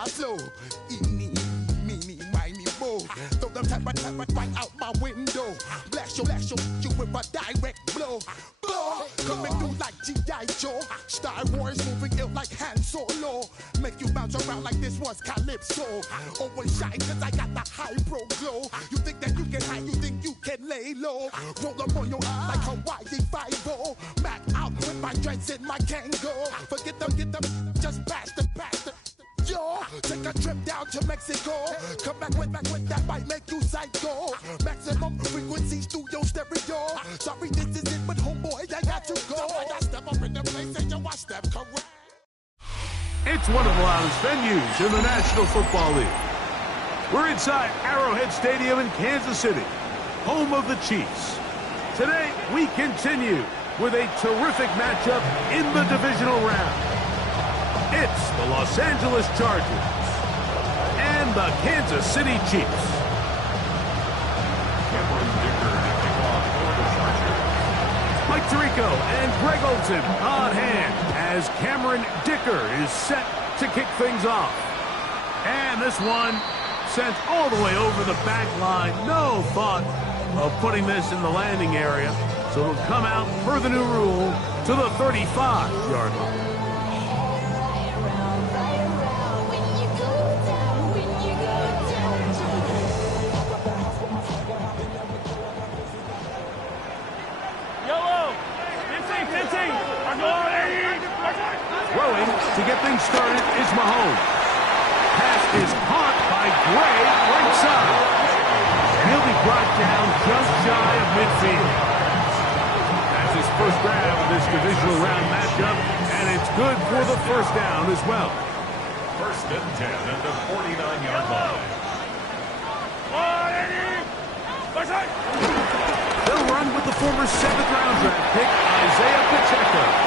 my flow. Eeny, meeny, miny, mo. Throw them type right out my window. Blast your you with a direct blow. Blow, coming through like G.I. Joe. Star Wars moving ill like Han Solo. Make you bounce around like this was Calypso. Always shine cause I got the high pro glow. You think that you can hide, you think you can lay low. Roll up on your eye like Hawaii 5-0. Back out with my dreads in my Kango. Forget them, get them, just pass the. Yo, take a trip down to Mexico. Come back with that might make you psycho. Maximum frequencies through your stereo. Sorry, this is it, but homeboy, I got to go. I got step up in the place and you watch them correct. It's one of the loudest venues in the National Football League. We're inside Arrowhead Stadium in Kansas City, home of the Chiefs. Today, we continue with a terrific matchup in the divisional round. It's the Los Angeles Chargers and the Kansas City Chiefs. Mike Tirico and Greg Olsen on hand as Cameron Dicker is set to kick things off. And this one sent all the way over the back line. No thought of putting this in the landing area. So it'll come out per the new rule to the 35-yard line. Throwing to get things started is Mahomes. Pass is caught by Gray right side. And he'll be brought down just shy of midfield. That's his first grab of this divisional round matchup, and it's good for the first down as well. First and 10 at the 49-yard line. They'll run with the former 7th-round draft pick, Isaiah Pacheco.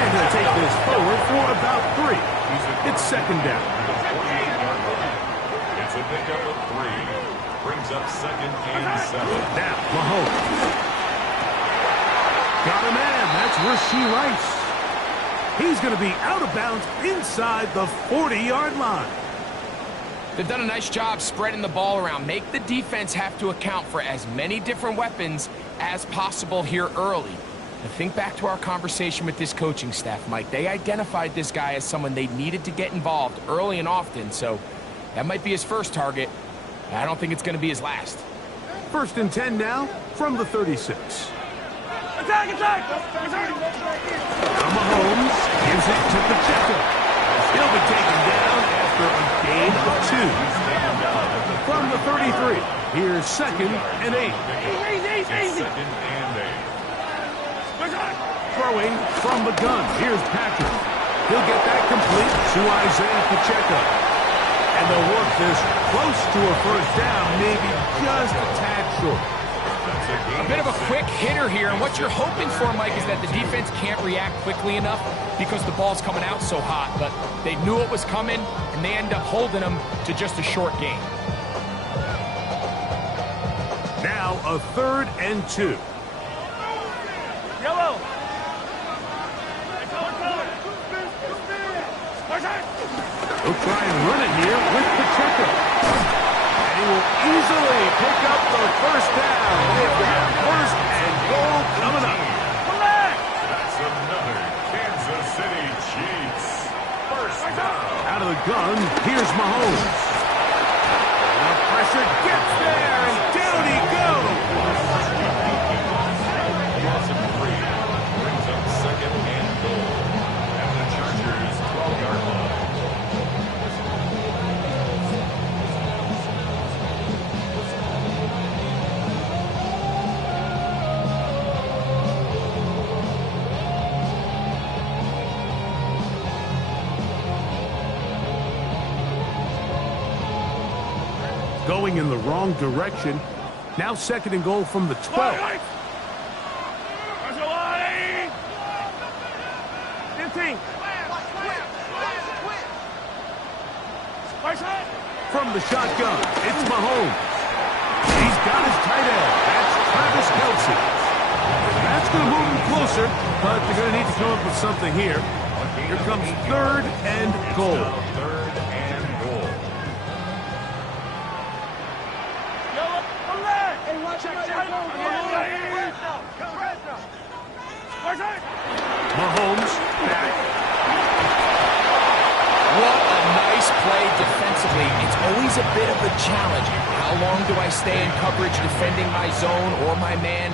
And he'll take this forward for about 3. It's second down. It's a pickup of 3. Brings up second and 7. Now, Mahomes. Got a man. That's Rashee Rice. He's going to be out of bounds inside the 40-yard line. They've done a nice job spreading the ball around. Make the defense have to account for as many different weapons as possible here early. Now think back to our conversation with this coaching staff, Mike. They identified this guy as someone they needed to get involved early and often, so that might be his first target. I don't think it's going to be his last. First and 10 now from the 36. Attack! Mahomes gives it to Pacheco. He'll be taken down after a gain of 2. From the 33, here's second and 8. Easy. Throwing from the gun. Here's Patrick. He'll get that complete to Isaiah Pacheco. And they'll work this close to a first down, maybe just a tad short. A bit of a quick hitter here, and what you're hoping for, Mike, is that the defense can't react quickly enough because the ball's coming out so hot, but they knew it was coming, and they end up holding them to just a short gain. Now a 3rd and 2. Yellow. He'll try and run it here with Pacheco. And he will easily pick up the first down. They've got 1st and goal coming up. That's another Kansas City Chiefs. First down. Out of the gun, here's Mahomes. And the pressure gets there, and down he goes. Brings up second and goal at the Chargers' 12-yard line. Going in the wrong direction. Now 2nd and goal from the 12. From the shotgun, it's Mahomes. He's got his tight end. That's Travis Kelce. That's going to move him closer, but they're going to need to come up with something here. Here comes 3rd and goal. 3rd and always a bit of a challenge. How long do I stay in coverage defending my zone or my man?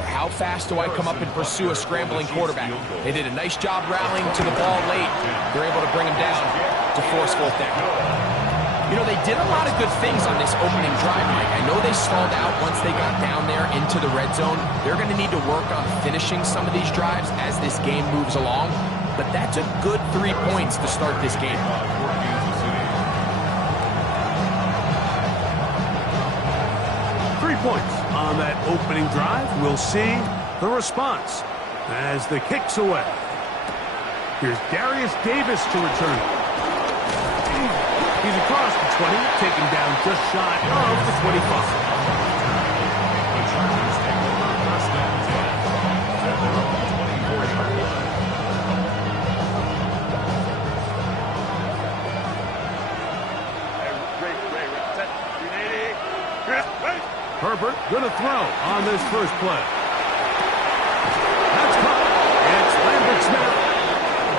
Or how fast do I come up and pursue a scrambling quarterback? They did a nice job rallying to the ball late. They're able to bring him down to force fourth down. You know, they did a lot of good things on this opening drive, Mike. I know they stalled out once they got down there into the red zone. They're going to need to work on finishing some of these drives as this game moves along. But that's a good 3 points to start this game. 3 points on that opening drive. We'll see the response as the kick's away. Here's Darius Davis to return. He's across the 20, taken down just shy of the 25. The Chargers take over first and 10. At their own 24-yard line. Herbert gonna throw on this first play. That's caught. It's Lambert Smith.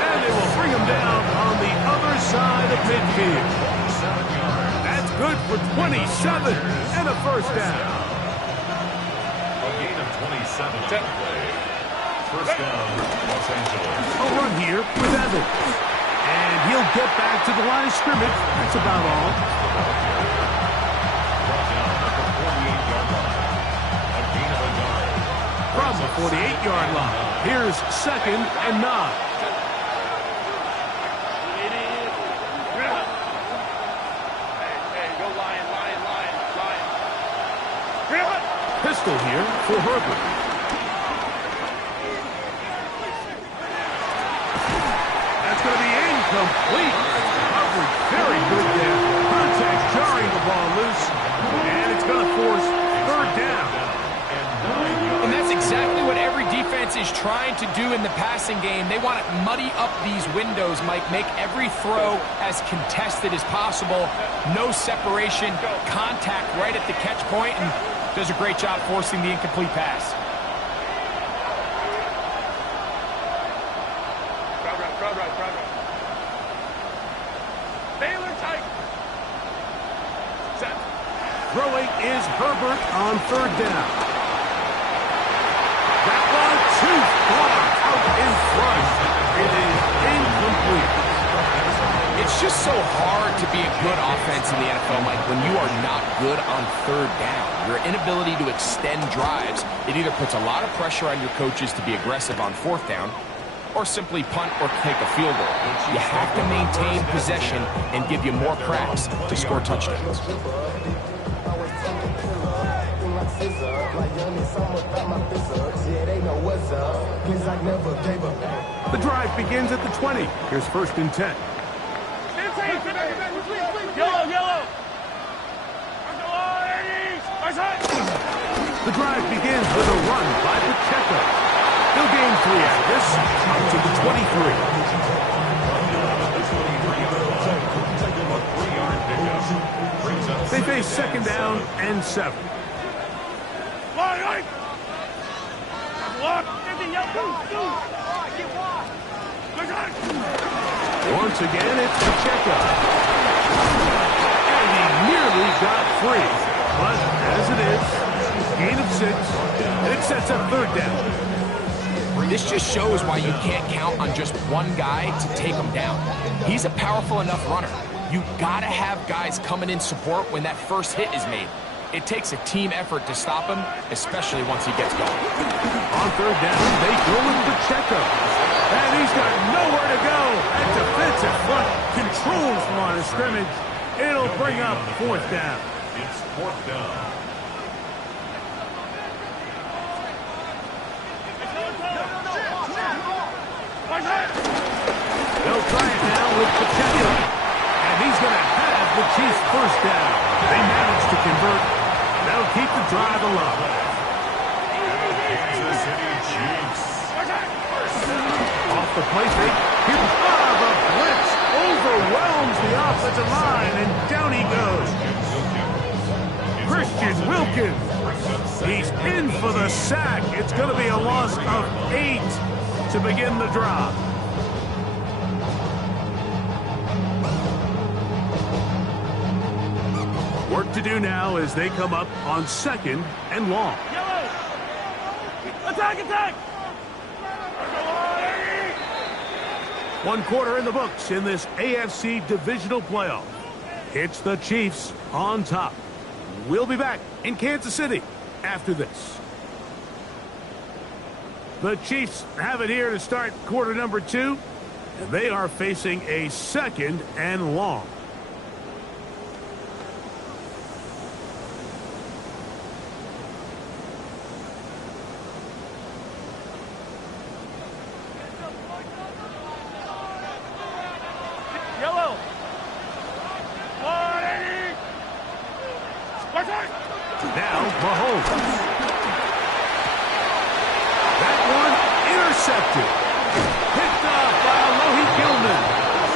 And they will bring him down on the other side of midfield. That's good for 27 and a first down. A gain of 27 on the play. First down, Los Angeles. A run here with Evans. And he'll get back to the line of scrimmage. That's about all. Brought down at the 48-yard line. A gain of a yard. From the 48-yard line, here's 2nd and 9. Pistol here for Herbert. That's going to be incomplete. Coverage very good there. Contact jarring the ball loose. And it's going to force 3rd down. And that's exactly what every defense is trying to do in the passing game. They want to muddy up these windows, Mike, make every throw as contested as possible. No separation, contact right at the catch point, and does a great job forcing the incomplete pass. Crowd right. Baylor tight. Set. Throwing is Herbert on 3rd down. That one too far out in front. It is incomplete. It's just so hard to be a good offense in the NFL, Mike, when you are not good on 3rd down. Your inability to extend drives, it either puts a lot of pressure on your coaches to be aggressive on 4th down, or simply punt or take a field goal. You have to maintain possession and give you more cracks to score touchdowns. The drive begins at the 20. Here's 1st and 10. Yellow. The drive begins with a run by Pacheco. He'll gain 3 out of this, up to the 23. They face 2nd down and 7. Once again, it's Pacheco. And he nearly got free. But as it is, gain of 6, and it sets up 3rd down. This just shows why you can't count on just one guy to take him down. He's a powerful enough runner. You gotta have guys coming in support when that first hit is made. It takes a team effort to stop him, especially once he gets going. On 3rd down, they go with Pacheco. And he's got nowhere to go. That defensive front controls the line of scrimmage. It'll bring up 4th down. It's 4th down. They'll try it now with Pacheco. And he's going to have the Chiefs' 1st down. They managed to convert. That'll keep the drive alive. Kansas City Chiefs. Off the play fake. The blitz overwhelms the offensive line, and down he goes. Christian Wilkins. He's in for the sack. It's going to be a loss of 8 to begin the drive. What to do now as they come up on 2nd and long. Yellow. Attack, attack. 1 quarter in the books in this AFC divisional playoff. It's the Chiefs on top. We'll be back in Kansas City after this. The Chiefs have it here to start quarter number 2. And they are facing a 2nd and long. Yellow. 180. Now Mahomes. That one intercepted. Picked off by Alohi Gilman.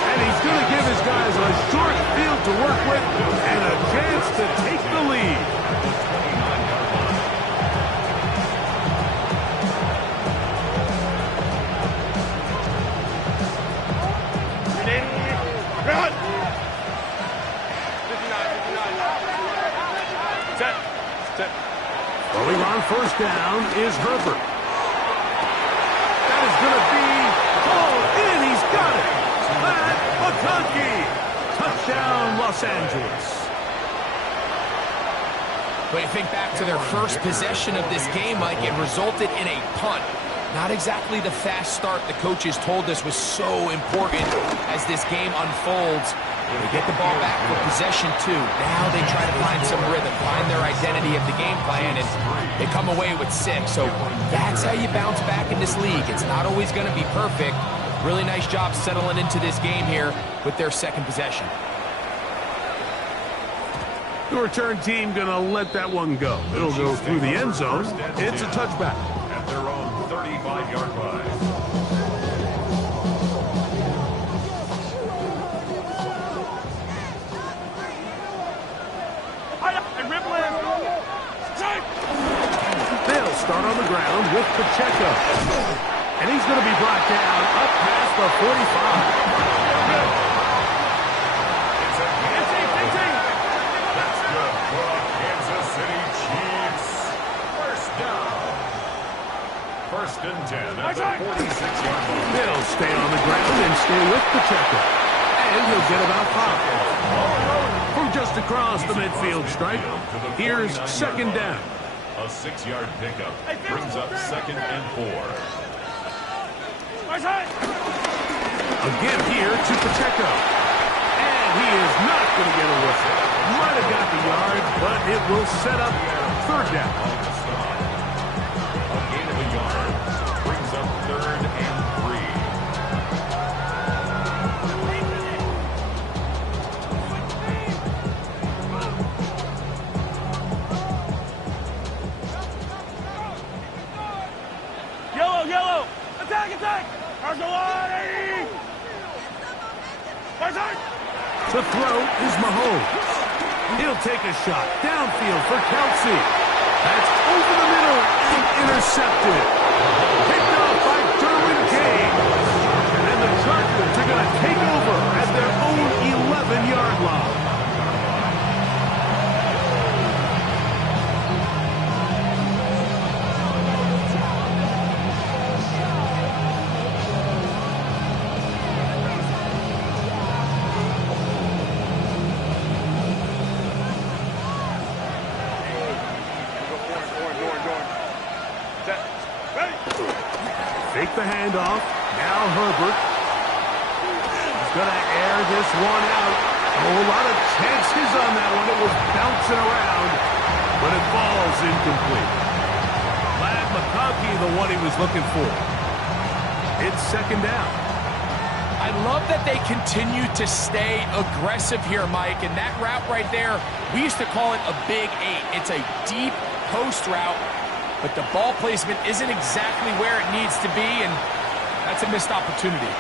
And he's going to give his guys a short field to work with and a chance to take the lead. Run. 59. Set. Throwing on first down is Herbert. That is going to be hauled in. He's got it. Matt McConkey. Touchdown, Los Angeles. But you think back to their first possession of this game, Mike, it resulted in a punt. Not exactly the fast start the coaches told us was so important as this game unfolds. They get the ball back for possession 2. Now they try to find some rhythm, find their identity of the game plan, and they come away with 6. So that's how you bounce back in this league. It's not always going to be perfect. Really nice job settling into this game here with their 2nd possession. The return team going to let that one go. It'll go through the end zone. It's a touchback. At their own 35-yard line. They'll start on the ground with Pacheco. And he's going to be brought down up past the 45. That's good for the Kansas City Chiefs. First down. 1st and 10 at the 46-yard line. They'll stay on the ground and stay with Pacheco. And he'll get about 5. From just across the midfield stripe, here's 2nd down. A 6-yard pickup brings up 2nd and 4. A give here to Pacheco. And he is not going to get a whistle. Might have got the yard, but it will set up 3rd down. A gain of a yard brings up 3rd and 3. Yellow. Attack. Arsolani. The throw is Mahomes. He'll take a shot downfield for Kelsey. That's over the middle and intercepted. Picked off by Derwin James. And then the Chargers are going to take over at their own 11-yard line. Fake the handoff. Now Herbert. He's going to air this one out. Oh, a lot of chances on that one. It was bouncing around, but it falls incomplete. Matt McConkey, the one he was looking for. It's 2nd down. I love that they continue to stay aggressive here, Mike. And that route right there, we used to call it a big 8. It's a deep post route. But the ball placement isn't exactly where it needs to be, and that's a missed opportunity.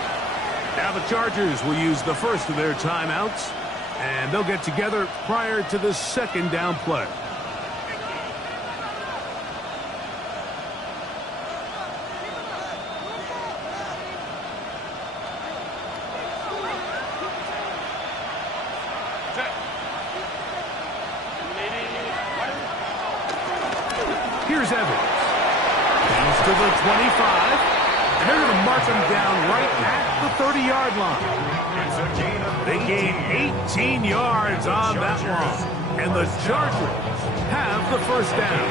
Now the Chargers will use the first of their timeouts, and they'll get together prior to the 2nd down play. 25. And they're going to mark them down right at the 30-yard line. They gain 18 yards on that one. And the Chargers have the first down.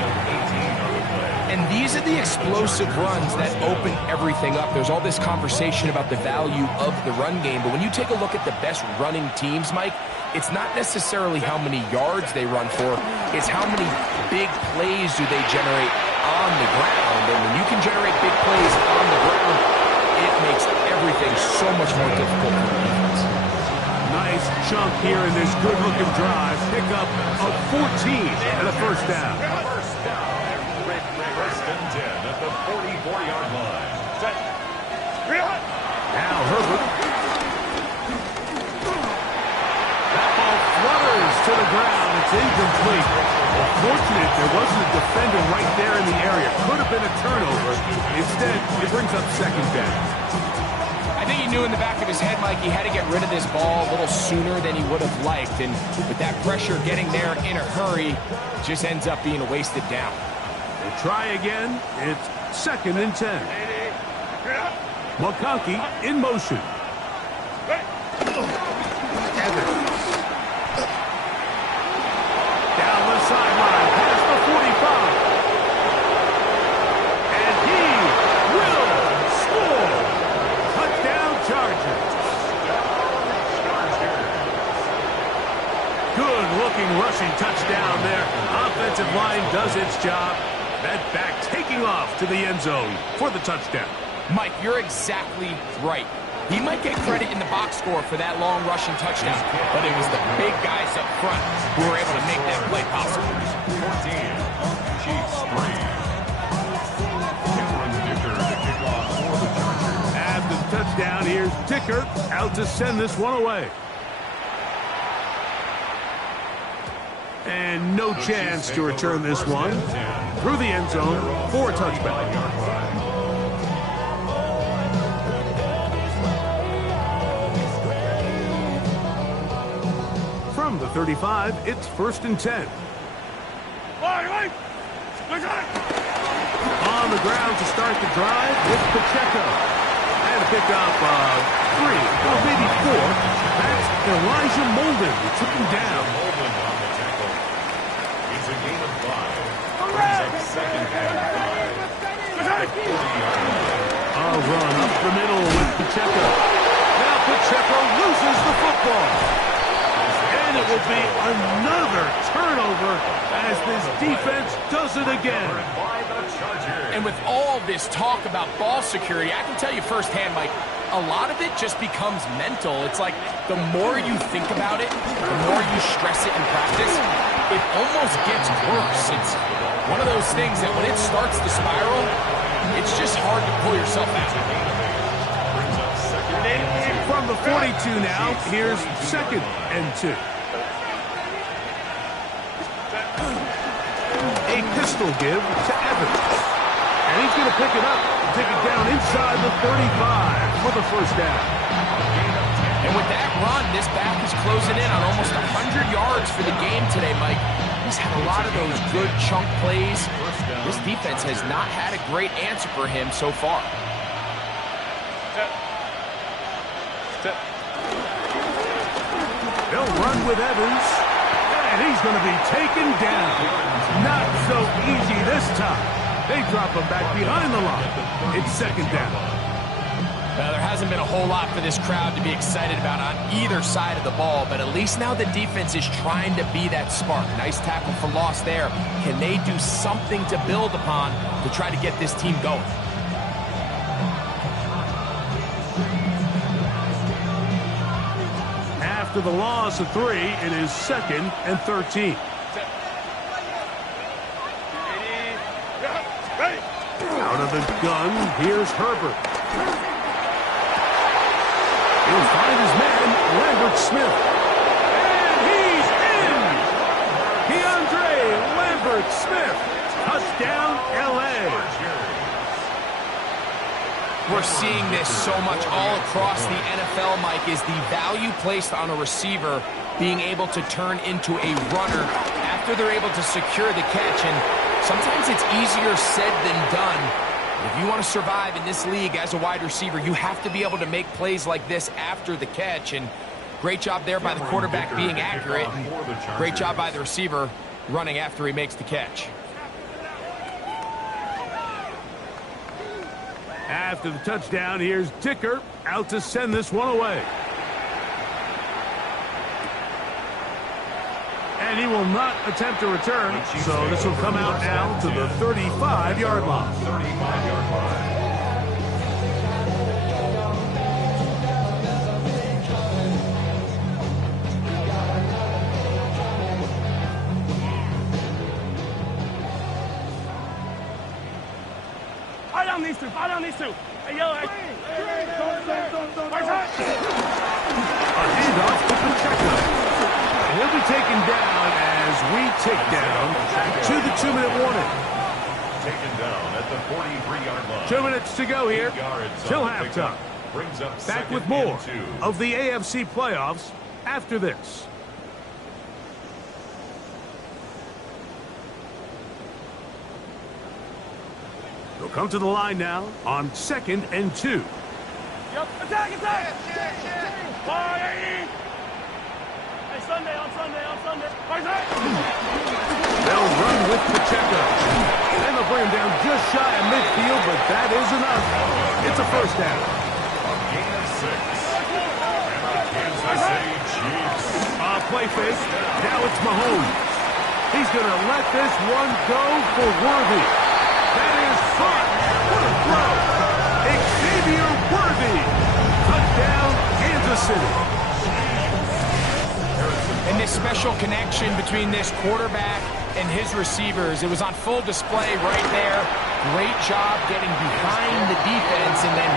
And these are the explosive runs that open everything up. There's all this conversation about the value of the run game, but when you take a look at the best running teams, Mike, it's not necessarily how many yards they run for, it's how many big plays do they generate on the ground. And when you can generate big plays on the ground, it makes everything so much more difficult for the defense. Nice chunk here in this good-looking drive. Pick up of 14 and a first down. First and 10 at the 44-yard line. Now Herbert. That ball flutters to the ground. It's incomplete. Fortunate there wasn't a defender right there in the area. Could have been a turnover. Instead, it brings up second down. I think he knew in the back of his head, Mike, he had to get rid of this ball a little sooner than he would have liked. And with that pressure getting there in a hurry, it just ends up being a wasted down. They try again. It's second and 10. McConkey in motion. Evans. Down the sideline, past the 45. And he will score. Touchdown Chargers. Good-looking rushing touchdown there. Offensive line does its job. That back taking off to the end zone for the touchdown. Mike, you're exactly right. He might get credit in the box score for that long rushing touchdown, but it was the big guys up front who were able to make that play possible. 14, Chiefs 3. Cameron Dicker to kick off for the Chargers. After the touchdown, here's Dicker out to send this one away. And no chance to return this one through the end zone for a touchback. From the 35, it's first and 10. On the ground to start the drive with Pacheco. And a pickup of 3, or maybe 4. That's Elijah Molden who took him down. It's a gain of 5. Brings up second and 5. A run up the middle with Pacheco. Now Pacheco loses the football. And it will be another turnover as this defense does it again. And with all this talk about ball security, I can tell you firsthand, Mike, a lot of it just becomes mental. It's like the more you think about it, the more you stress it in practice, it almost gets worse. It's one of those things that when it starts to spiral, it's just hard to pull yourself out. From the 42 now, here's second and 2. A pistol give to Evans. And he's going to pick it up and take it down inside the 35 for the first down. And with that run, this back is closing in on almost 100 yards for the game today, Mike. He's had a lot of those good chunk plays. This defense has not had a great answer for him so far. They'll run with Evans, and he's going to be taken down. Not so easy this time. They drop him back behind the line. It's second down. Well, there hasn't been a whole lot for this crowd to be excited about on either side of the ball, but at least now the defense is trying to be that spark. Nice tackle for loss there. Can they do something to build upon to try to get this team going? After the loss of 3, it is second and 13. Out of the gun, here's Herbert. He'll find his man, Lambert Smith. And he's in! DeAndre Lambert Smith. Touchdown, L.A. We're seeing this so much all across the NFL, Mike, is the value placed on a receiver being able to turn into a runner after they're able to secure the catch. And sometimes it's easier said than done. If you want to survive in this league as a wide receiver, you have to be able to make plays like this after the catch. And great job there by the quarterback being accurate. And great job by the receiver running after he makes the catch. After the touchdown, here's Dicker out to send this one away. And he will not attempt a return, so this will come out now to the 35-yard line. 35-yard line. Fire down these two. Hey, yellow. Hey. A handoff to Pacheco. He'll be taken down as we tick down to the 2-minute warning. Taken down at the 43-yard line. 2 minutes to go here till halftime. Brings up Back with more of the AFC playoffs after this. They'll come to the line now on 2nd and 2. Yep. Attack! Fire! Hey, Sunday. They'll run with Pacheco. And they'll bring him down just shy of midfield, but that is enough. It's a first down. Gain of 6. And the Kansas City Chiefs. Play fake. Now it's Mahomes. He's going to let this one go for Worthy. That is caught. What a throw. Xavier Worthy. Touchdown, Kansas City. And this special connection between this quarterback and his receivers, it was on full display right there. Great job getting behind the defense. And then,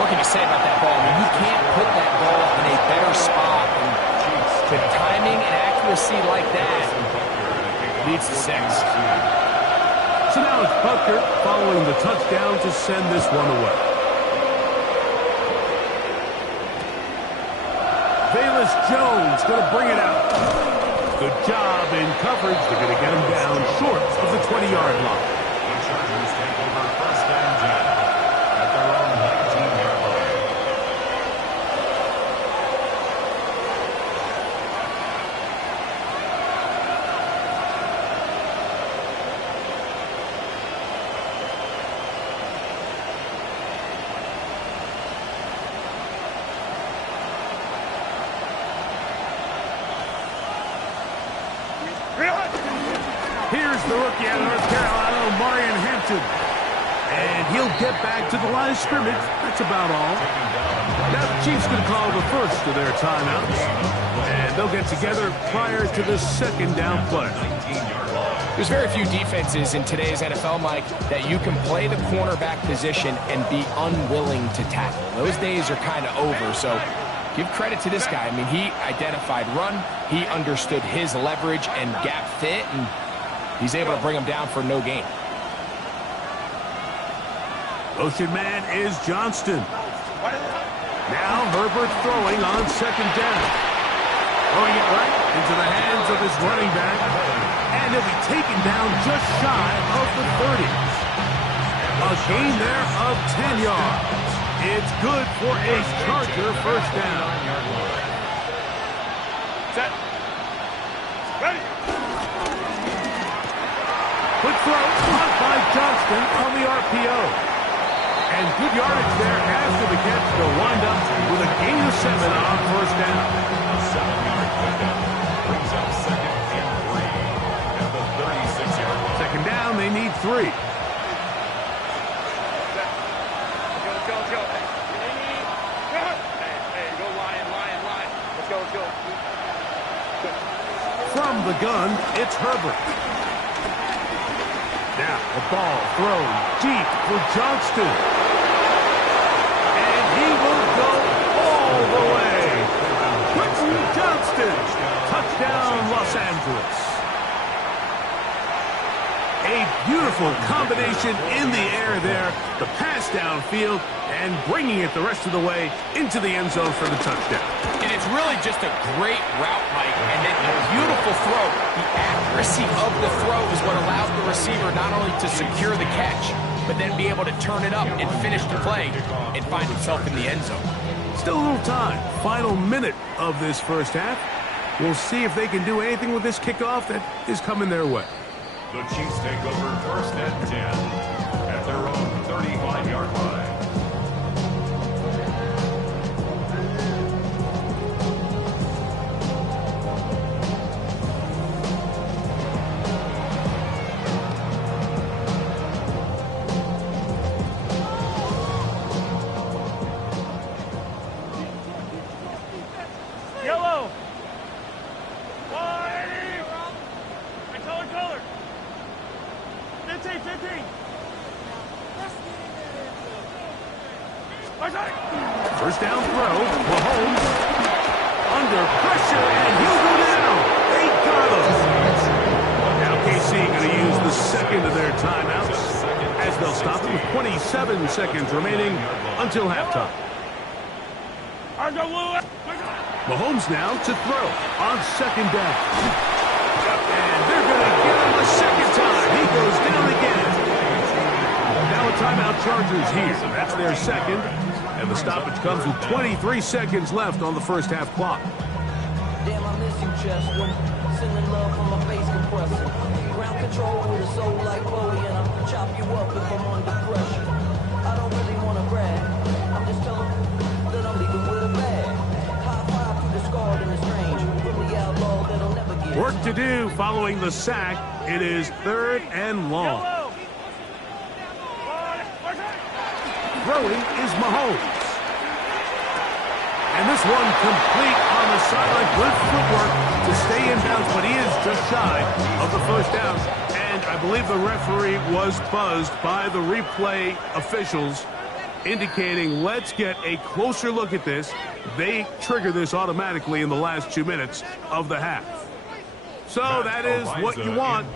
what can you say about that ball? I mean, you can't put that ball in a better spot. And the timing and accuracy like that leads to 6. So now it's Butker following the touchdown to send this one away. Velus Jones going to bring it out. Good job in coverage. They're going to get him down short of the 20-yard line. The Chargers take over 1st and 10 at their own 19-yard line. Here's the rookie out of North Carolina, Marion Hampton. And he'll get back to the line of scrimmage. That's about all. Now the Chiefs going to call the first of their timeouts. And they'll get together prior to the 2nd down play. There's very few defenses in today's NFL, Mike, that you can play the cornerback position and be unwilling to tackle. Those days are kind of over, so give credit to this guy. I mean, he identified run, he understood his leverage and gap fit, and he's able to bring him down for no gain. Motion man is Johnston. Now Herbert throwing on 2nd down. Throwing it right into the hands of his running back. And he'll be taken down just shy of the 30s. A gain there of 10 yards. It's good for a Charger first down. Set. Ready. Quick throw caught by Johnston on the RPO. And good yardage there after the catch. They'll wind up with a gain of 7 on first down. A 7-yard pickup brings up 2nd and 3 at the 36-yard line. 2nd down, they need 3. Let's go. Hey, go Lion. Let's go. From the gun, it's Herbert. Now, the ball thrown deep for Johnston. And he will go all the way. Quincy Johnston. Touchdown, Los Angeles. A A beautiful combination in the air there, the pass downfield, and bringing it the rest of the way into the end zone for the touchdown. And it's really just a great route, Mike, and then a beautiful throw. The accuracy of the throw is what allows the receiver not only to secure the catch, but then be able to turn it up and finish the play and find himself in the end zone. Still a little time. Final minute of this first half. We'll see if they can do anything with this kickoff that is coming their way. The Chiefs take over 1st and 10 at their own 35-yard line. Yellow. 180. And color. 15. First down throw. Mahomes under pressure, and he'll go down. They got him. Now KC going to use the second of their timeouts as they'll stop it with 27 seconds remaining until halftime. Mahomes now to throw on 2nd down. And they're going to get him a second time. He goes down again. Now a timeout Chargers here. That's their second. And the stoppage comes with 23 seconds left on the first half clock. Damn, I miss you, Chester. Sending love from my face compressor. Ground control with a soul like Bowie, and I'll chop you up if I'm under pressure. I don't really want to brag. I'm just telling you that I'm leaving with a bag. High five to the scarred and the strange. From the outlaw that'll never get Work to do following the sack. It is 3rd and long. Throwing is Mahomes. And this one complete on the sideline. Good footwork to stay in bounds, but he is just shy of the first down. And I believe the referee was buzzed by the replay officials, indicating let's get a closer look at this. They trigger this automatically in the last 2 minutes of the half. So that is what you want.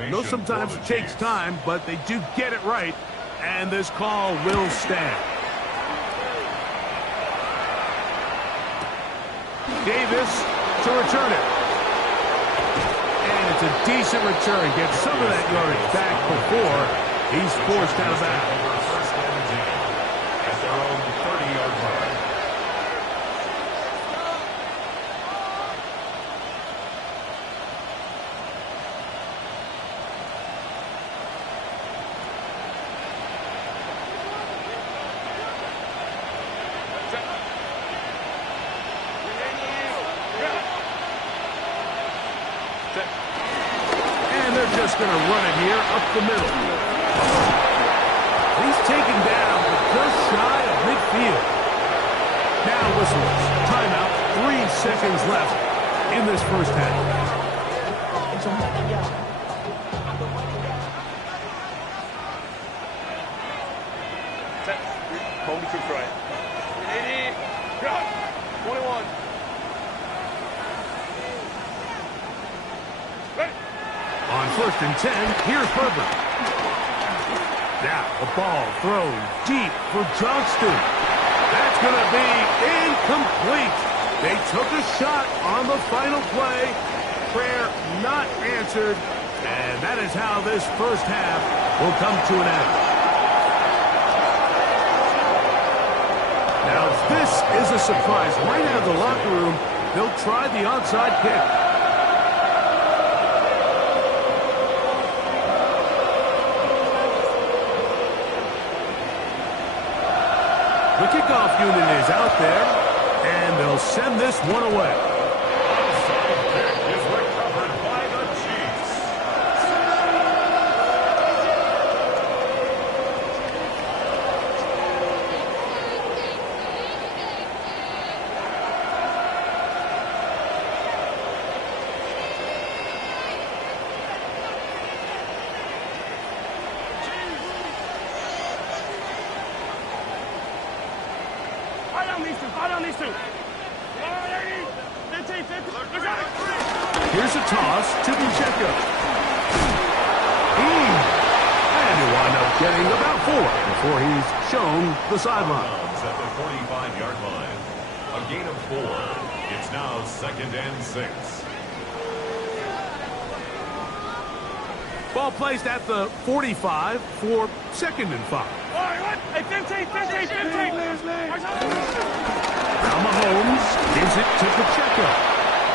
I know sometimes it takes time, but they do get it right. And this call will stand. Davis to return it. And it's a decent return. Gets some of that yardage back before he's forced out of bounds. At their own 30-yard line. Just going to run it here up the middle. He's taken down, but just shy of midfield. Now whistles. Timeout. 3 seconds left in this first half. Home to Detroit. 80. 21. On 1st and 10, here's Herbert. Now the ball thrown deep for Johnston. That's going to be incomplete. They took a shot on the final play. Prayer not answered. And that is how this first half will come to an end. Now this is a surprise. Right out of the locker room, they'll try the onside kick. The kickoff unit is out there, and they'll send this one away. Onside kick is recovered by the Chiefs. Here's a toss to Pacheco. He getting about 4 before he's shown the sideline. At the 45-yard line. A gain of 4. It's now 2nd and 6. Ball placed at the 45 for 2nd and 5. Hey, 15. Now Mahomes gives it to Pacheco.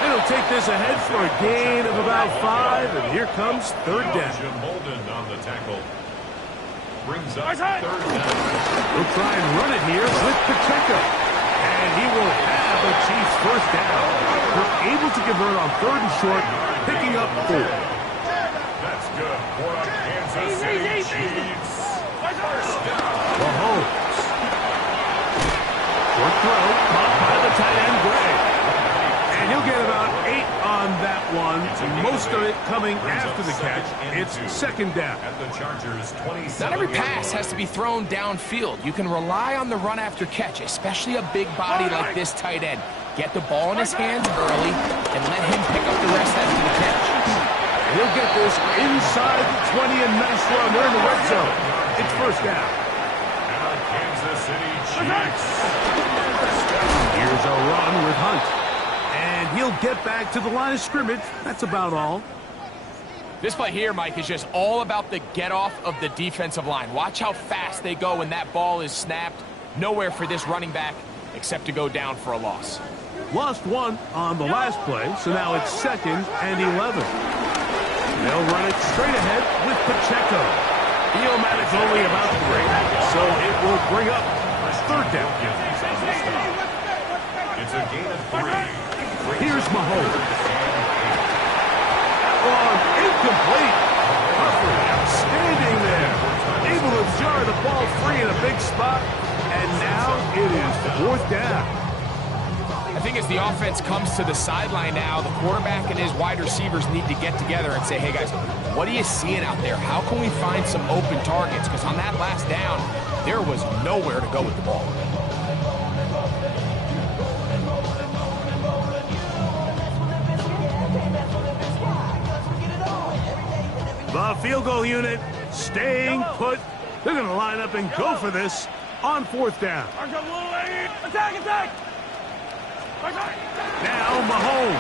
He'll take this ahead for a gain of about 5, and here comes 3rd down. Molden on the tackle. Brings up 3rd down. He'll try and run it here with Pacheco. And he will have the Chiefs' 1st down. They're able to convert on 3rd and short, picking up 4. That's good for a Kansas City Chiefs. 1st down. Mahomes. Short throw, caught by the tight end, Gray. And he'll get about 8 on that one. Most of it coming after the catch. It's 2nd down. At the Chargers, 27. Not every pass has to be thrown downfield. You can rely on the run after catch, especially a big body like this tight end. Get the ball in his hands early and let him pick up the rest after the catch. He'll get this inside the 20, and nice run. They're in the red zone. It's 1st down. And our Kansas City Chiefs. Here's a run with Hunt. And he'll get back to the line of scrimmage. That's about all. This play here, Mike, is just all about the get-off of the defensive line. Watch how fast they go when that ball is snapped. Nowhere for this running back except to go down for a loss. Lost 1 on the last play, so now it's 2nd and 11. They'll run it straight ahead with Pacheco. The O-Matic's only about 3, so it will bring up 3rd down. It's a gain of 3. Here's Mahomes. Incomplete. Humphrey outstanding there. Able to jar the ball free in a big spot. And now it is 4th down. I think as the offense comes to the sideline now, the quarterback and his wide receivers need to get together and say, hey, guys, what are you seeing out there? How can we find some open targets? Because on that last down, there was nowhere to go with the ball. The field goal unit staying put. They're going to line up and go for this on 4th down. Attack! Now Mahomes.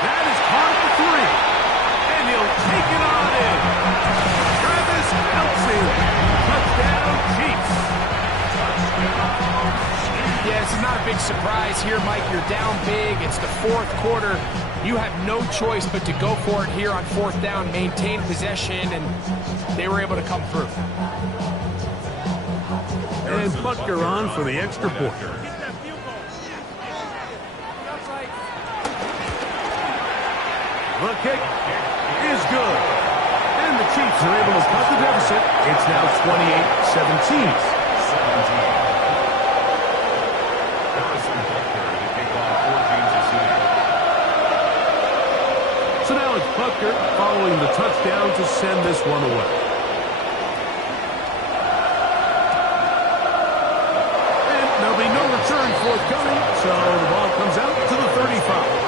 That is caught for 3. And he'll take it on in. Travis Kelce. Touchdown Chiefs. Yeah, this is not a big surprise here, Mike. You're down big. It's the 4th quarter. You have no choice but to go for it here on 4th down, maintain possession, and they were able to come through. And Butker on for the extra point. The kick is good. And the Chiefs are able to cut the deficit. It's now 28-17. So now it's Butker following the touchdown to send this one away. And there'll be no return forthcoming, so the ball comes out to the 35.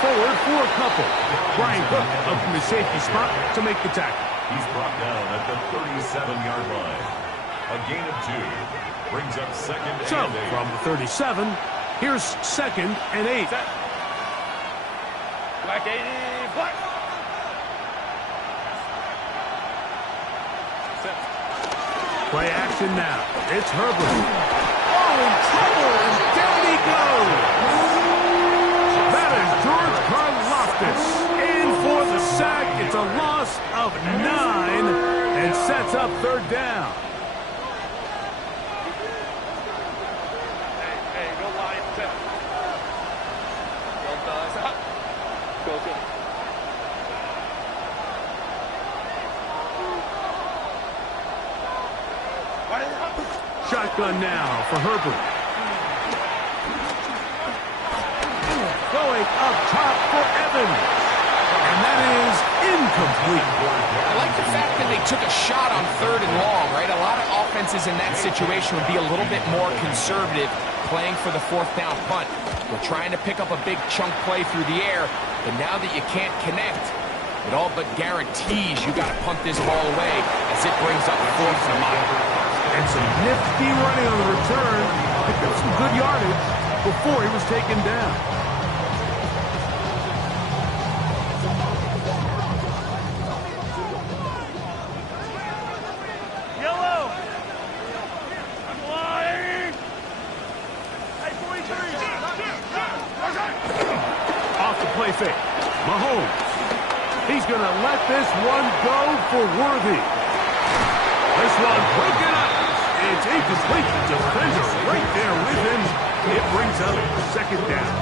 Forward for a couple. Brian Cook up from the safety spot to make the tackle. He's brought down at the 37-yard line. A gain of 2. Brings up 2nd and 8. So, from the 37, here's 2nd and 8. Black 80, black. Play action now. It's Herbert. Oh, in trouble, and down he goes. That is George Karlaftis in for the sack. It's a loss of 9 and sets up 3rd down. Hey, go line. Go. Shotgun now for Herbert. Going up top for Evans. And that is incomplete. I like the fact that they took a shot on 3rd and long, right? A lot of offenses in that situation would be a little bit more conservative playing for the 4th down punt. We're trying to pick up a big chunk play through the air, but now that you can't connect, it all but guarantees you got to punt this ball away as it brings up 4th and a mile. And some nifty running on the return. Picked up some good yardage before he was taken down. Play fake. Mahomes. He's going to let this one go for Worthy. This one broken up. It's incomplete. The defender right there with him. It brings up 2nd down.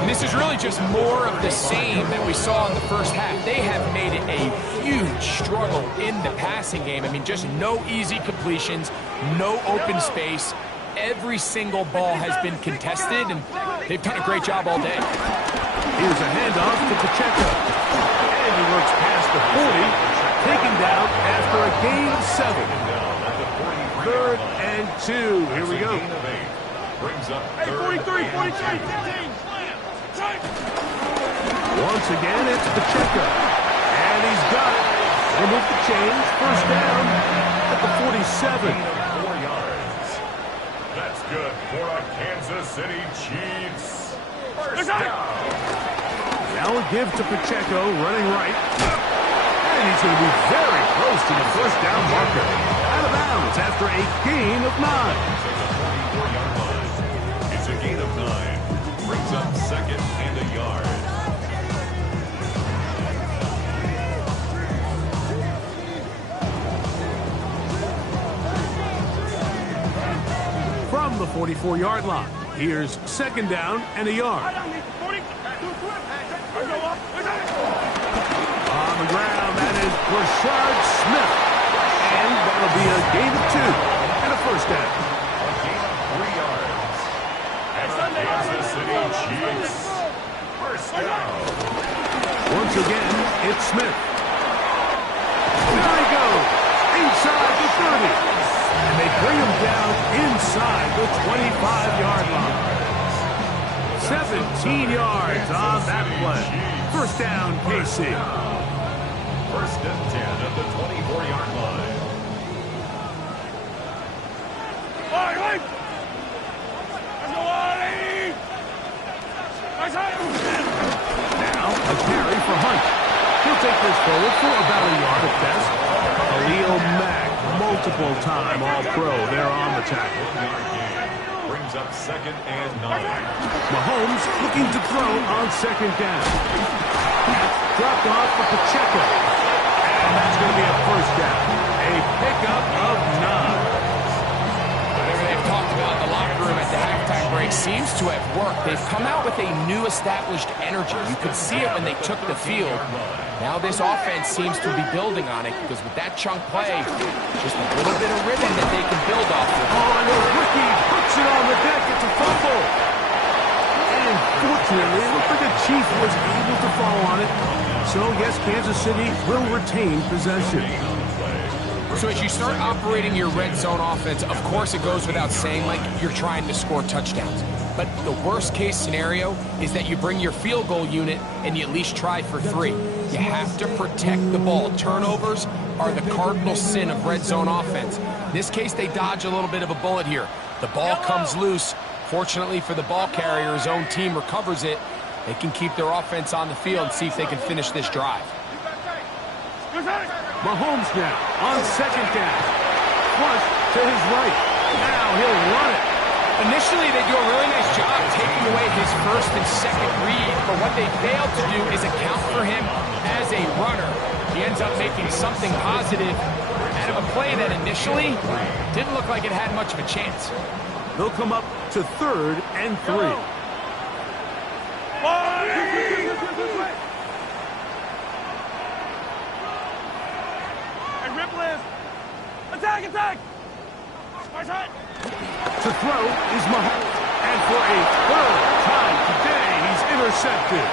And this is really just more of the same that we saw in the first half. They have made it a huge struggle in the passing game. I mean, just no easy completions, no open space. Every single ball has been contested, and they've done a great job all day. Here's a handoff to Pacheco. And he works past the 40, taken down after a gain of 7. 3rd and 2. Here we go. Brings up 43, 43, 15. Once again, it's Pacheco. And he's got it. Remove the change. 1st down at the 47. That's good for our Kansas City Chiefs. 1st down. Now a give to Pacheco, running right. And he's going to be very close to the 1st down marker. Out of bounds after a gain of 9. It's a gain of 9. Brings up 2nd and a yard. From the 44-yard line, here's 2nd down and a yard. On the ground, that is Rashard Smith. And that'll be a gain of 2 and a 1st down. A gain of 3 yards. And our Kansas City Chiefs. 1st down. Once again, it's Smith. There he goes. Inside the 30. And they bring him down inside the 25-yard line. 17 yards on that play. 1st down, KC. 1st and 10 at the 24-yard line. Now, a carry for Hunt. He'll take this forward for about a yard at best. Khalil Mack, multiple-time All-Pro there on the tackle. Brings up 2nd and 9. Mahomes looking to throw on 2nd down. Dropped off for Pacheco. And that's going to be a 1st down. A pickup of 9. Whatever they've talked about in the locker room at the halftime break seems to have worked. They've come out with a new established energy. You could see it when they took the field. Now this offense seems to be building on it because with that chunk play, just a little bit of rhythm that they can build off of. Oh, and Ricky puts it on the deck. It's a fumble. And fortunately, it looked like the Chief was able to fall on it. So, yes, Kansas City will retain possession. So as you start operating your red zone offense, of course it goes without saying, like, you're trying to score touchdowns. But the worst case scenario is that you bring your field goal unit and you at least try for 3. You have to protect the ball. Turnovers are the cardinal sin of red zone offense. In this case, they dodge a little bit of a bullet here. The ball comes loose. Fortunately for the ball carrier, his own team recovers it. They can keep their offense on the field and see if they can finish this drive. Mahomes now on 2nd down. Flush to his right. Now he'll run it. Initially, they do a really nice job taking away his 1st and 2nd read, but what they failed to do is account for him as a runner. He ends up making something positive out of a play that initially didn't look like it had much of a chance. They'll come up to 3rd and 3. Attack, attack! To throw is Mahomes. And for a 3rd time today, intercepted.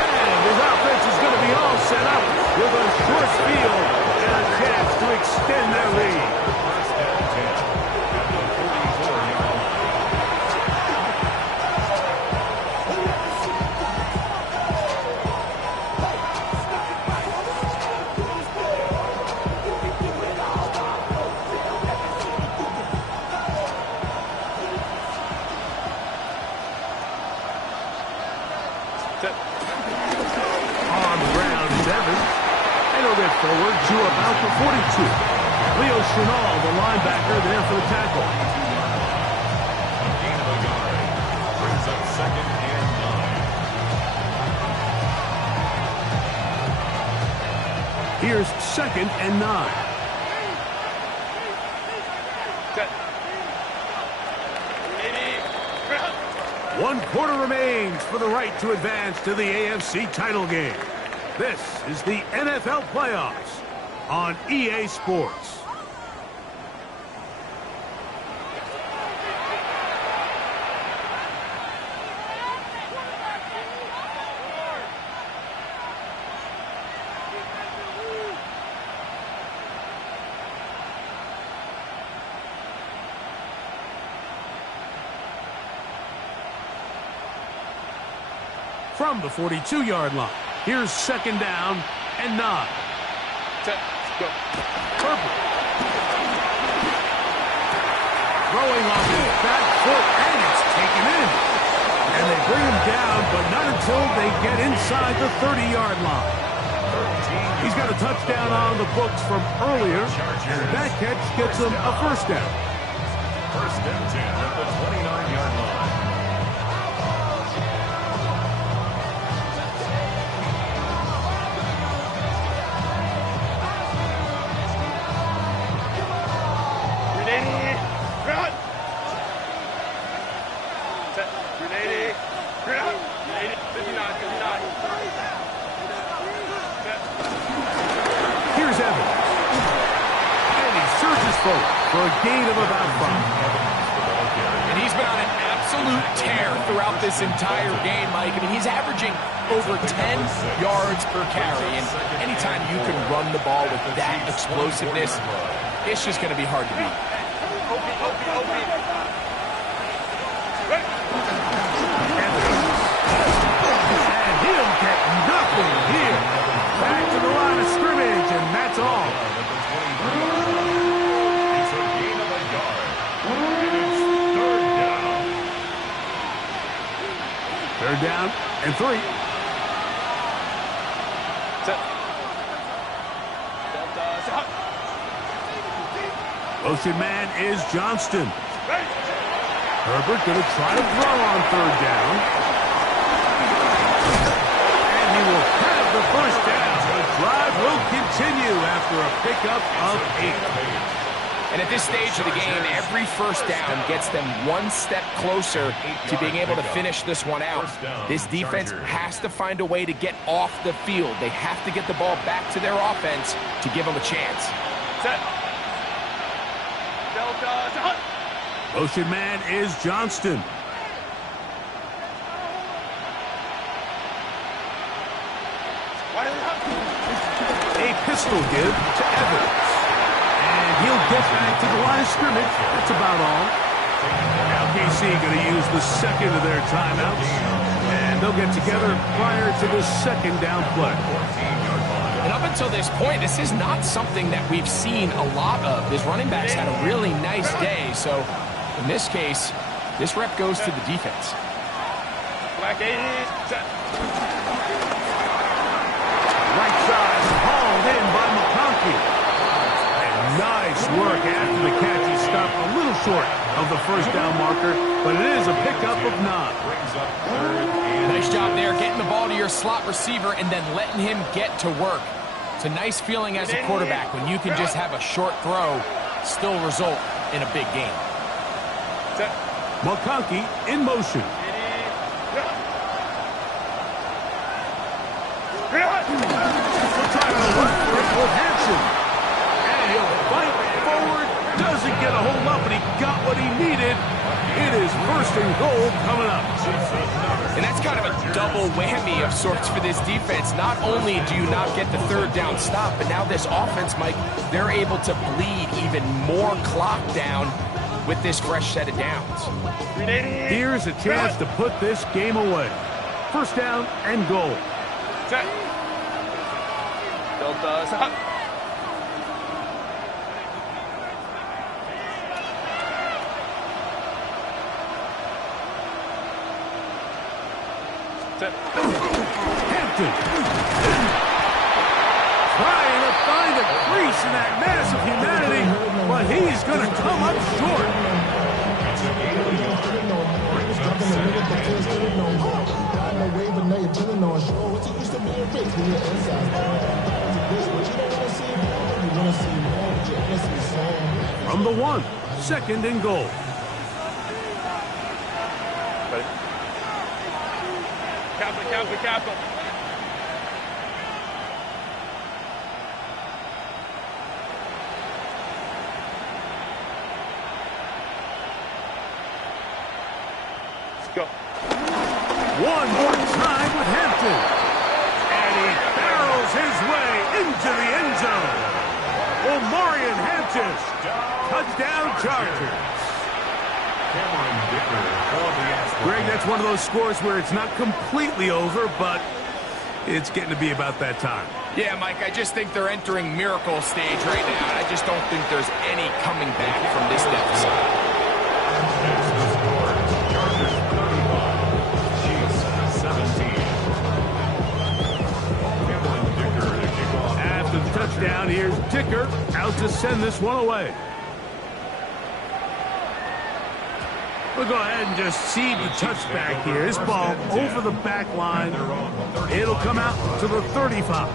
And his offense is going to be all set up with a short field and a chance to extend their lead. First and 10 at the 44-yard line. On the ground is Evans. And he'll get forward to about the 42. Leo Chenal, the linebacker, there for the tackle. A gain of a yard. Brings up 2nd and 9. Here's 2nd and 9. One quarter remains for the right to advance to the AFC title game. This is the NFL playoffs on EA Sports. From the 42-yard line, here's 2nd down and 9. Go. Herbert. Throwing on his back foot, and it's taken in. And they bring him down, but not until they get inside the 30-yard line. He's got a touchdown on the books from earlier, and that catch gets him a first down. First and 10 at the 29-yard line. Here's Evans. And he surges forward for a gain of about 5. And he's been on an absolute tear throughout this entire game, Mike. I mean, he's averaging over 10 yards per carry. And anytime you can run the ball with that explosiveness, it's just going to be hard to beat. And he'll get nothing here. Back to the line of scrimmage, and that's all. It's a gain of a yard. And it's 3rd down. 3rd down and 3. Motion man is Johnston. Herbert going to try to throw on 3rd down. And he will have the first down. The drive will continue after a pickup of 8. And at this stage of the game, every first down gets them one step closer to being able to finish this one out. This defense has to find a way to get off the field. They have to get the ball back to their offense to give them a chance. Set. Motion man is Johnston. A pistol give to Evans. And he'll get back to the line of scrimmage. That's about all. Now KC going to use the 2nd of their timeouts. And they'll get together prior to the 2nd down play. And up until this point, this is not something that we've seen a lot of. This running back's had a really nice day. So in this case, this rep goes to the defense. Black 80. Right side, hauled in by McConkey. And nice work after the catch. He stopped a little short of the first down marker, but it is a pickup of 9. Nice job there, getting the ball to your slot receiver and then letting him get to work. It's a nice feeling as a quarterback when you can just have a short throw still result in a big game. McConkey in motion. Trying to work for it with Hanson. And he'll fight forward. Doesn't get a whole lot, but he got what he needed. It is and goal coming up. And that's kind of a double whammy of sorts for this defense. Not only do you not get the third down stop, but now this offense, Mike, they're able to bleed even more clock down with this fresh set of downs. Here's a chance to put this game away. First down and goal. Set. Delta, stop. Set. Hampton. Trying to find a crease in that mass of humanity, but he's going to come up short. From the 1, second and goal. Kappa. Let's go. One more time with Hampton. And he barrels his way into the end zone. Omarion Hampton. Touchdown Chargers. Greg, that's one of those scores where it's not completely over, but it's getting to be about that time. Yeah, Mike, I just think they're entering miracle stage right now, and I just don't think there's any coming back from this deficit. After the touchdown, here's Dicker out to send this one away. We'll go ahead and just cede the touchback here. This ball over the back line. It'll come out to the 35.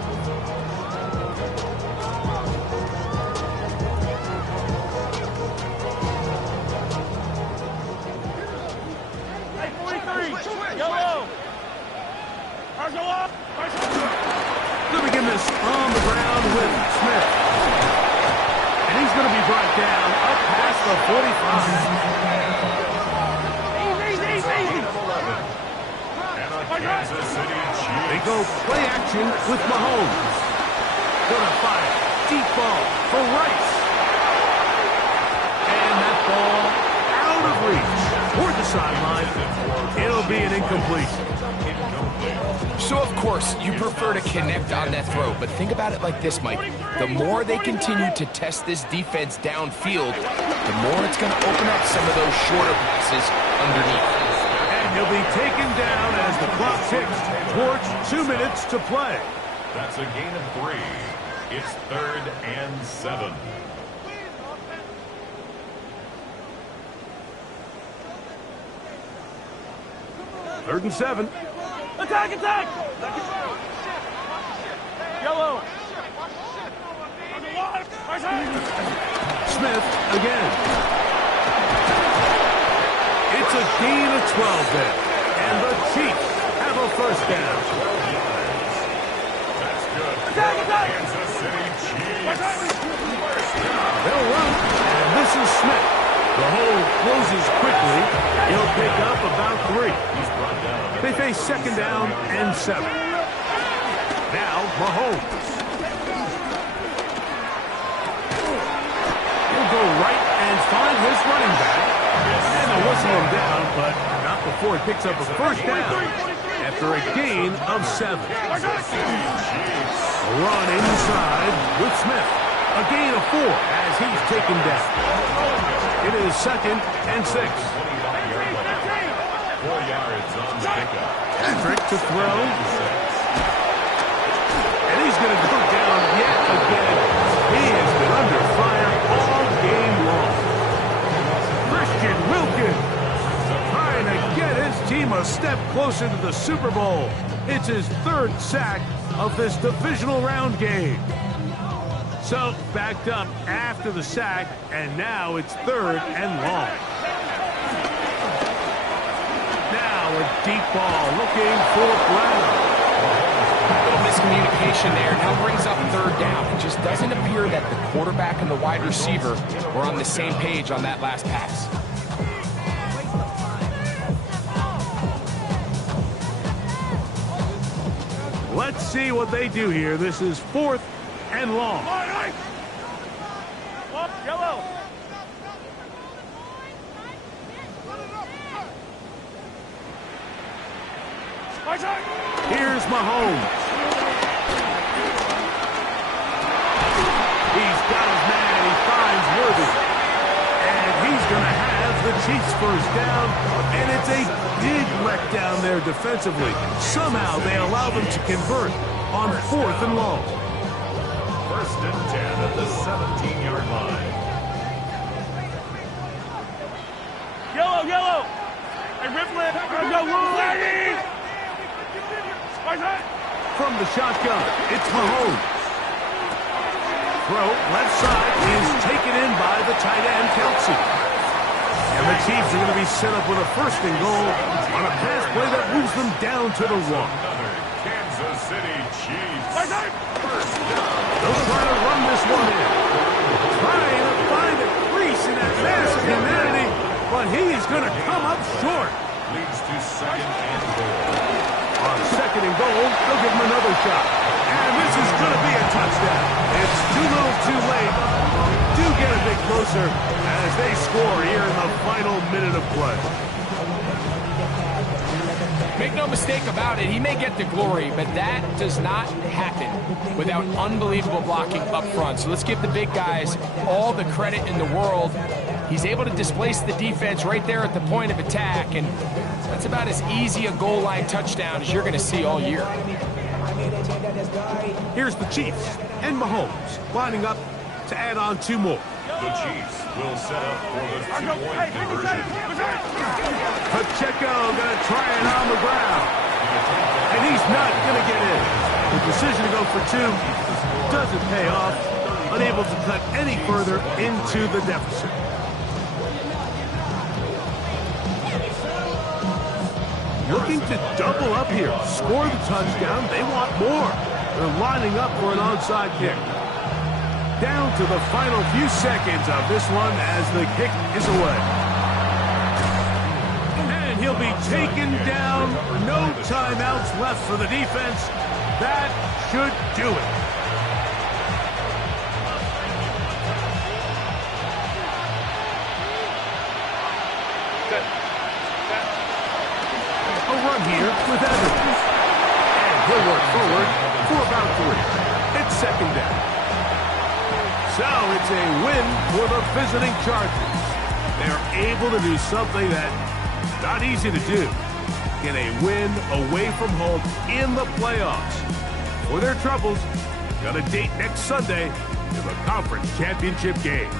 Let me get this on the ground with Smith. And he's going to be brought down up past the 45. They go play action with Mahomes. Gonna fire. Deep ball for Rice. And that ball out of reach. Toward the sideline. It'll be an incompletion. So, of course, you prefer to connect on that throw, but think about it like this, Mike. The more they continue to test this defense downfield, the more it's going to open up some of those shorter passes underneath. He'll be taken down as the clock ticks towards 2 minutes to play. That's a gain of 3. It's 3rd and 7. Third and 7. Attack! Yellow. Smith again. It's a gain of 12 there. And the Chiefs have a first down. That's good. Kansas City Chiefs. They'll run. And this is Smith. The hole closes quickly. He'll pick up about 3. They face second down and 7. Now Mahomes. He'll go right and find his running back. And they'll whistle him down, but not before he picks up a first down after a gain of 7. A run inside with Smith. A gain of 4 as he's taken down. It is second and 6. 4 yards on the pickup. Patrick to throw. And he's going to go down yet again. He has been under fire all game long. Christian Wilkins trying to get his team a step closer to the Super Bowl. It's his 3rd sack of this divisional round game. So backed up after the sack, and now it's 3rd and long. Now a deep ball looking for Brown. A little miscommunication there. Now brings up 3rd down. It just doesn't appear that the quarterback and the wide receiver were on the same page on that last pass. Let's see what they do here. This is 4th and long. Yellow. Here's Mahomes. He's got his man. He finds Worthy. And he's going to have the Chiefs first down. And it's a big letdown there defensively. Somehow they allow them to convert on 4th and long. First and 10 at the 17-yard line. Yellow. Hey, Riplet. Go, From the shotgun, it's Mahomes. Throw left side is taken in by the tight end, Kelsey. And the Chiefs are going to be set up with a 1st and goal on a pass play that moves them down to the 1. Another Kansas City Chiefs. First down. They'll try to run this one in. Trying to find a crease in that mass of humanity, but he's going to come up short. Leads to 2nd and goal. On 2nd and goal, they'll give him another shot. And this is going to be a touchdown. It's too little too late. Do get a bit closer as they score here in the final minute of play. Make no mistake about it, he may get the glory, but that does not happen without unbelievable blocking up front. So let's give the big guys all the credit in the world. He's able to displace the defense right there at the point of attack, and that's about as easy a goal line touchdown as you're going to see all year. Here's the Chiefs and Mahomes lining up to add on 2 more. The Chiefs will set up for the 2-point conversion. Pacheco going to try it on the ground. And he's not going to get in. The decision to go for 2 doesn't pay off. Unable to cut any further into the deficit. Looking to double up here. Score the touchdown. They want more. They're lining up for an onside kick. Down to the final few seconds of this one as the kick is away. And he'll be taken down. No timeouts left for the defense. That should do it. A run here with Evans. And he'll work forward for about 3. It's 2nd down. So it's a win for the visiting Chargers. They're able to do something that's not easy to do. Get a win away from home in the playoffs. For their troubles, got a date next Sunday in the conference championship game.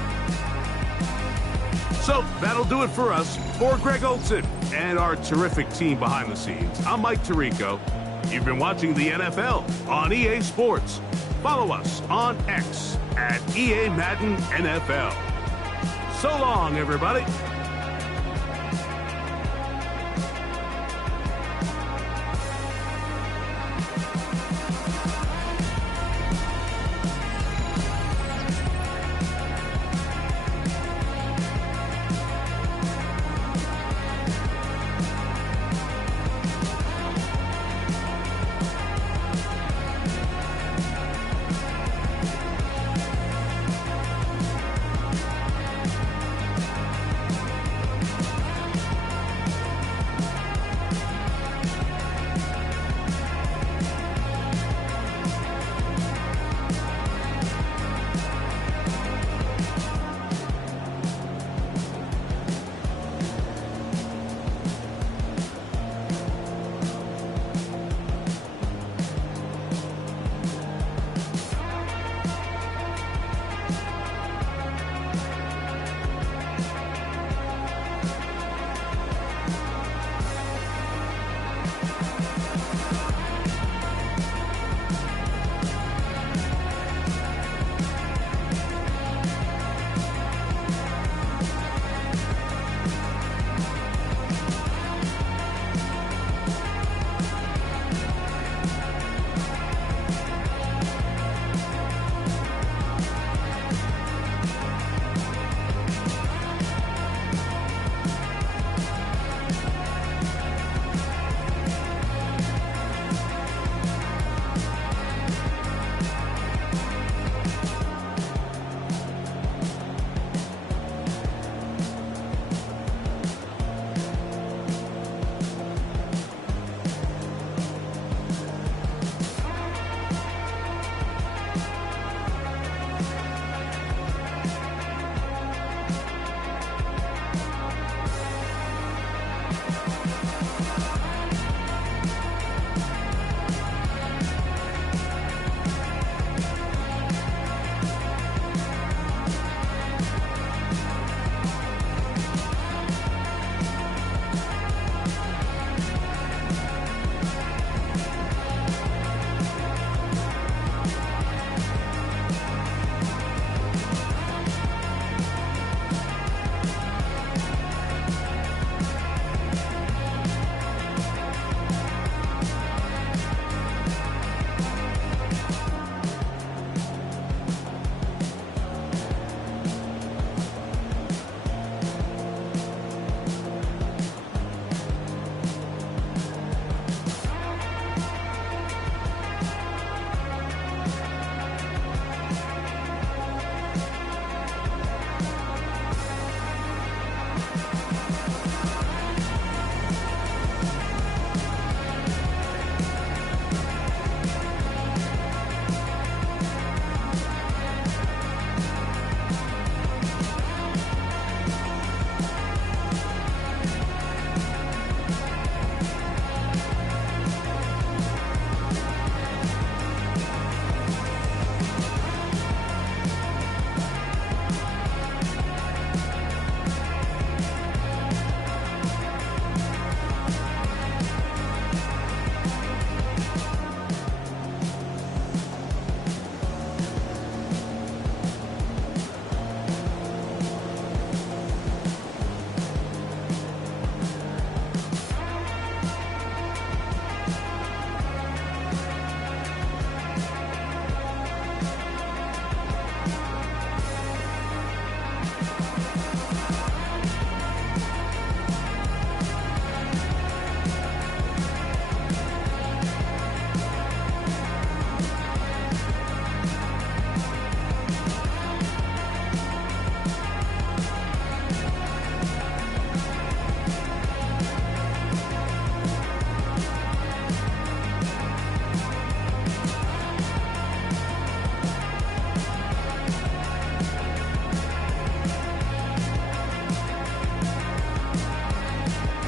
So that'll do it for us. For Greg Olson and our terrific team behind the scenes, I'm Mike Tirico. You've been watching the NFL on EA Sports. Follow us on X at EA Madden NFL. So long, everybody.